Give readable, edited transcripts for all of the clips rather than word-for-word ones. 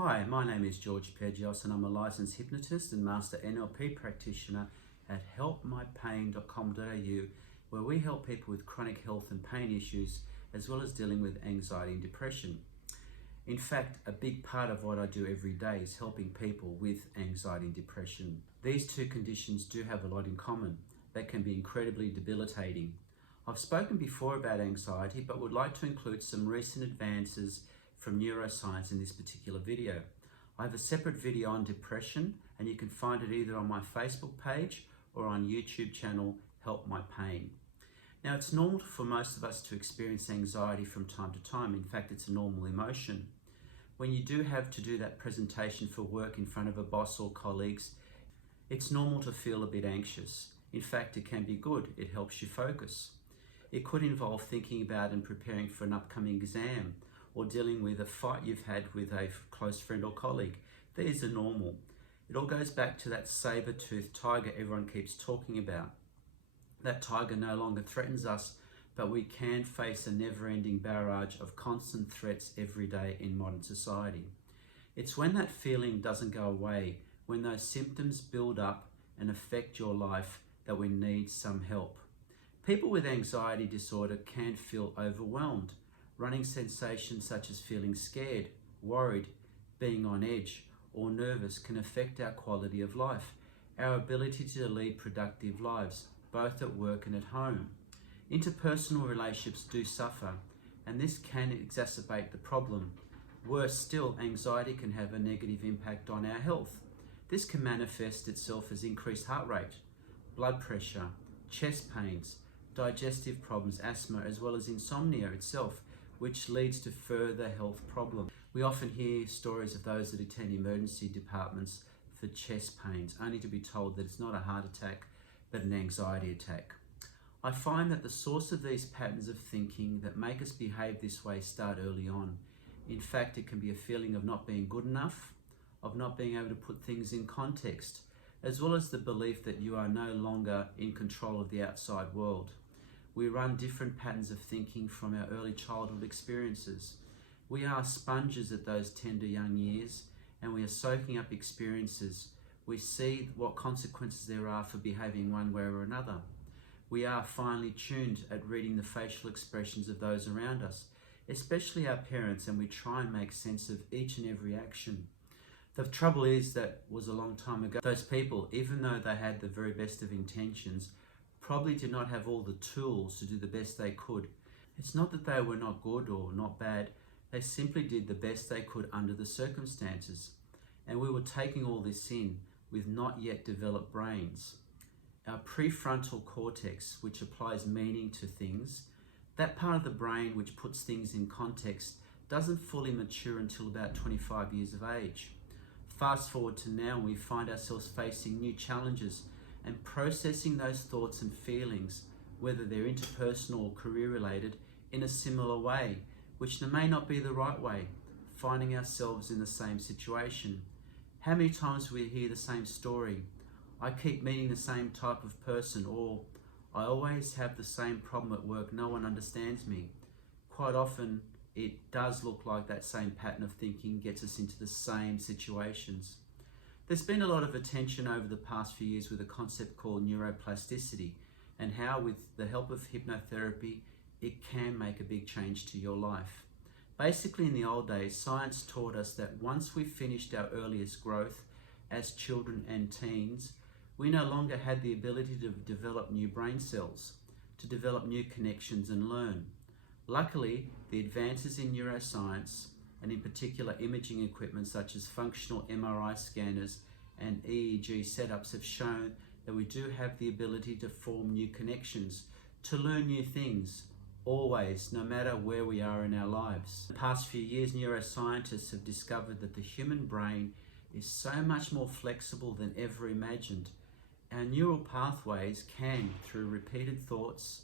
Hi, my name is George Pergios and I'm a licensed hypnotist and master NLP practitioner at helpmypain.com.au, where we help people with chronic health and pain issues as well as dealing with anxiety and depression. In fact, a big part of what I do every day is helping people with anxiety and depression. These two conditions do have a lot in common. They can be incredibly debilitating. I've spoken before about anxiety, but would like to include some recent advances from neuroscience in this particular video. I have a separate video on depression, and you can find it either on my Facebook page or on YouTube channel Help My Pain. Now, it's normal for most of us to experience anxiety from time to time. In fact, it's a normal emotion. When you do have to do that presentation for work in front of a boss or colleagues, it's normal to feel a bit anxious. In fact, it can be good. It helps you focus. It could involve thinking about and preparing for an upcoming exam, or dealing with a fight you've had with a close friend or colleague. These are normal. It all goes back to that saber-toothed tiger everyone keeps talking about. That tiger no longer threatens us, but we can face a never-ending barrage of constant threats every day in modern society. It's when that feeling doesn't go away, when those symptoms build up and affect your life, that we need some help. People with anxiety disorder can feel overwhelmed. Running sensations such as feeling scared, worried, being on edge, or nervous can affect our quality of life, our ability to lead productive lives, both at work and at home. Interpersonal relationships do suffer, and this can exacerbate the problem. Worse still, anxiety can have a negative impact on our health. This can manifest itself as increased heart rate, blood pressure, chest pains, digestive problems, asthma, as well as insomnia itself, which leads to further health problems. We often hear stories of those that attend emergency departments for chest pains, only to be told that it's not a heart attack, but an anxiety attack. I find that the source of these patterns of thinking that make us behave this way start early on. In fact, it can be a feeling of not being good enough, of not being able to put things in context, as well as the belief that you are no longer in control of the outside world. We run different patterns of thinking from our early childhood experiences. We are sponges at those tender young years, and we are soaking up experiences. We see what consequences there are for behaving one way or another. We are finely tuned at reading the facial expressions of those around us, especially our parents, and we try and make sense of each and every action. The trouble is that was a long time ago. Those people, even though they had the very best of intentions, probably did not have all the tools to do the best they could. It's not that they were not good or not bad, they simply did the best they could under the circumstances. And we were taking all this in with not yet developed brains. Our prefrontal cortex, which applies meaning to things, that part of the brain which puts things in context, doesn't fully mature until about 25 years of age. Fast forward to now, we find ourselves facing new challenges and processing those thoughts and feelings, whether they're interpersonal or career related, in a similar way, which may not be the right way, finding ourselves in the same situation. How many times we hear the same story? I keep meeting the same type of person, or I always have the same problem at work, no one understands me. Quite often it does look like that same pattern of thinking gets us into the same situations. There's been a lot of attention over the past few years with a concept called neuroplasticity, and how with the help of hypnotherapy it can make a big change to your life. Basically, in the old days, science taught us that once we finished our earliest growth as children and teens, we no longer had the ability to develop new brain cells, to develop new connections and learn. Luckily, the advances in neuroscience, and in particular imaging equipment such as functional MRI scanners and EEG setups, have shown that we do have the ability to form new connections, to learn new things, always, no matter where we are in our lives. In the past few years, neuroscientists have discovered that the human brain is so much more flexible than ever imagined. Our neural pathways can, through repeated thoughts,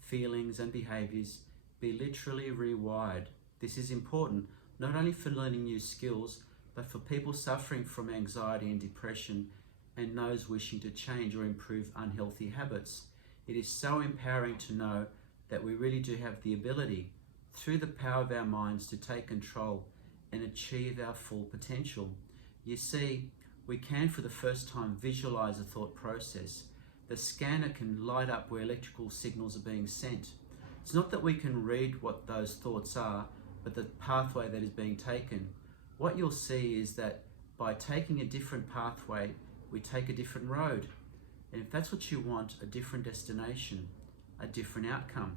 feelings and behaviors, be literally rewired. This is important not only for learning new skills, but for people suffering from anxiety and depression and those wishing to change or improve unhealthy habits. It is so empowering to know that we really do have the ability, through the power of our minds, to take control and achieve our full potential. You see, we can for the first time visualize a thought process. The scanner can light up where electrical signals are being sent. It's not that we can read what those thoughts are, but the pathway that is being taken. What you'll see is that by taking a different pathway, we take a different road. And if that's what you want, a different destination, a different outcome.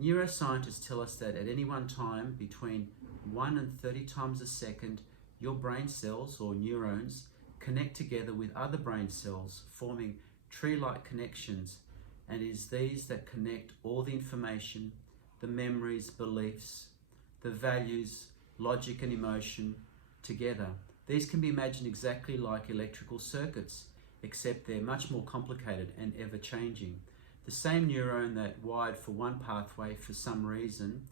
Neuroscientists tell us that at any one time, between 1 and 30 times a second, your brain cells, or neurons, connect together with other brain cells, forming tree-like connections, and it is these that connect all the information, the memories, beliefs, the values, logic and emotion together. These can be imagined exactly like electrical circuits, except they're much more complicated and ever-changing. The same neuron that wired for one pathway for some reason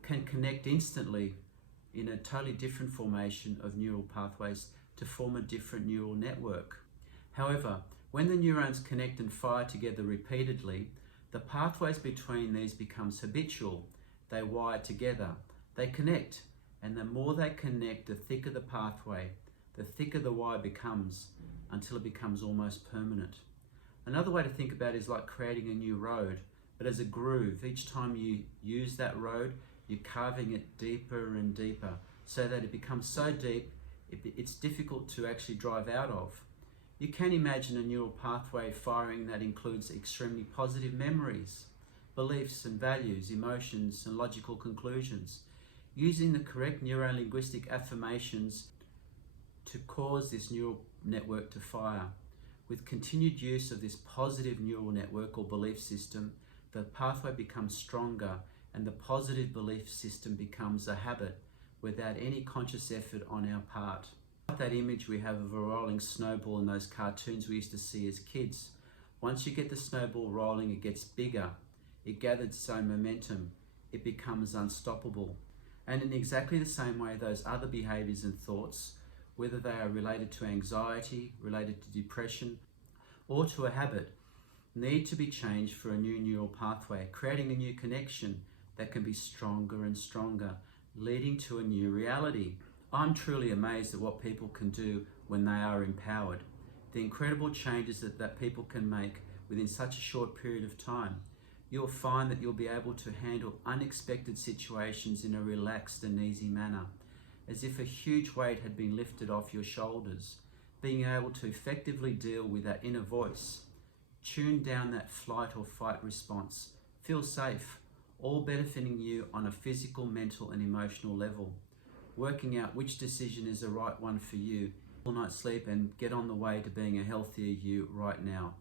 can connect instantly in a totally different formation of neural pathways to form a different neural network. However, when the neurons connect and fire together repeatedly, the pathways between these becomes habitual. They wire together, they connect, and the more they connect, the thicker the pathway, the thicker the wire becomes, until it becomes almost permanent. Another way to think about it is like creating a new road, but as a groove. Each time you use that road, you're carving it deeper and deeper, so that it becomes so deep, it's difficult to actually drive out of. You can imagine a neural pathway firing that includes extremely positive memories, beliefs and values, emotions and logical conclusions, using the correct neuro-linguistic affirmations to cause this neural network to fire. With continued use of this positive neural network or belief system, the pathway becomes stronger and the positive belief system becomes a habit without any conscious effort on our part. Like that image we have of a rolling snowball in those cartoons we used to see as kids. Once you get the snowball rolling, it gets bigger. It gathers its own momentum. It becomes unstoppable. And in exactly the same way, those other behaviors and thoughts, whether they are related to anxiety, related to depression, or to a habit, need to be changed for a new neural pathway, creating a new connection that can be stronger and stronger, leading to a new reality. I'm truly amazed at what people can do when they are empowered. The incredible changes that people can make within such a short period of time. You'll find that you'll be able to handle unexpected situations in a relaxed and easy manner, as if a huge weight had been lifted off your shoulders, being able to effectively deal with that inner voice, tune down that flight or fight response, feel safe, all benefiting you on a physical, mental and emotional level, working out which decision is the right one for you, all night's sleep, and get on the way to being a healthier you right now.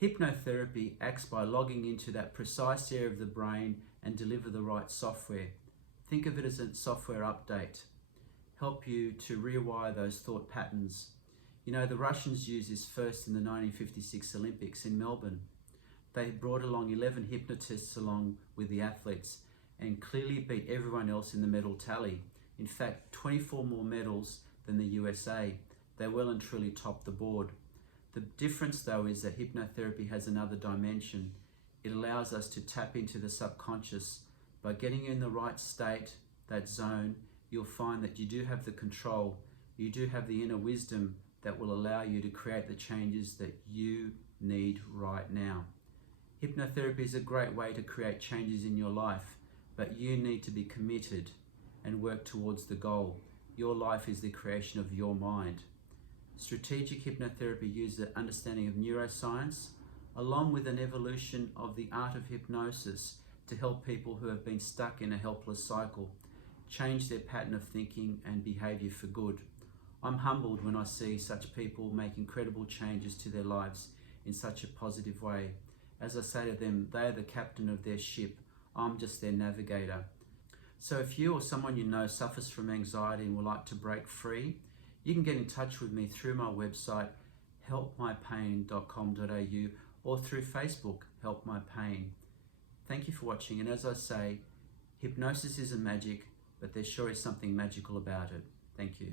Hypnotherapy acts by logging into that precise area of the brain and deliver the right software. Think of it as a software update. Help you to rewire those thought patterns. You know, the Russians used this first in the 1956 Olympics in Melbourne. They brought along 11 hypnotists along with the athletes and clearly beat everyone else in the medal tally. In fact, 24 more medals than the USA. They well and truly topped the board. The difference though is that hypnotherapy has another dimension. It allows us to tap into the subconscious. By getting in the right state, that zone, you'll find that you do have the control. You do have the inner wisdom that will allow you to create the changes that you need right now. Hypnotherapy is a great way to create changes in your life, but you need to be committed and work towards the goal. Your life is the creation of your mind. Strategic hypnotherapy uses an understanding of neuroscience along with an evolution of the art of hypnosis to help people who have been stuck in a helpless cycle change their pattern of thinking and behavior for good. I'm humbled when I see such people make incredible changes to their lives in such a positive way. As I say to them, they are the captain of their ship. I'm just their navigator. So if you or someone you know suffers from anxiety and would like to break free, you can get in touch with me through my website, helpmypain.com.au, or through Facebook, Help My Pain. Thank you for watching, and as I say, hypnosis isn't magic, but there sure is something magical about it. Thank you.